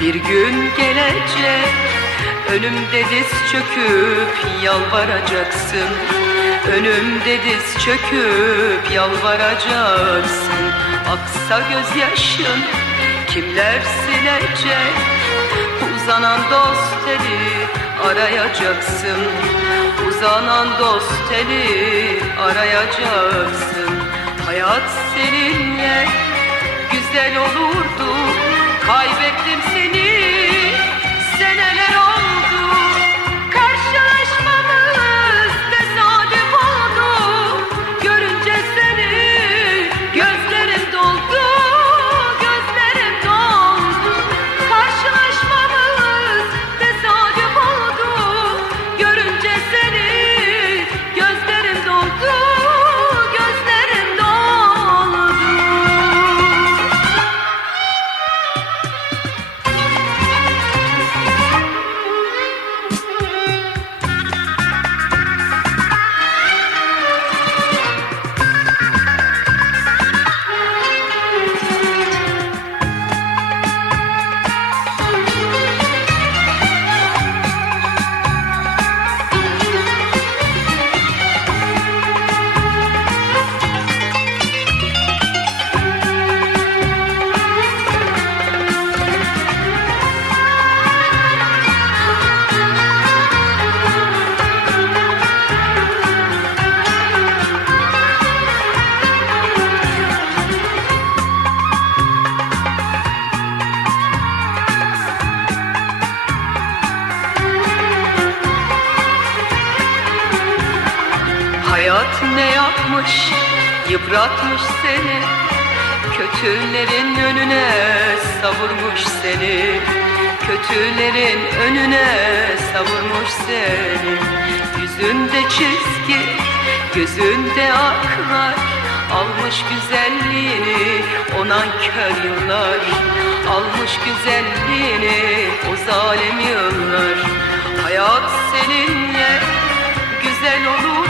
Bir gün gelecek. Önümde diz çöküp yalvaracaksın. Önümde diz çöküp yalvaracaksın. Aksa gözyaşın kimler silecek? Uzanan dost eli arayacaksın. Uzanan dost eli arayacaksın. Hayat seninle güzel olurdu Hayat ne yapmış? Yıpratmış seni. Kötülerin önüne savurmuş seni. Kötülerin önüne savurmuş seni. Yüzünde çizgi gözünde aklar Almış güzelliğini ona kör yıllar. Almış güzelliğini o zalim yıllar. Hayat seninle güzel olur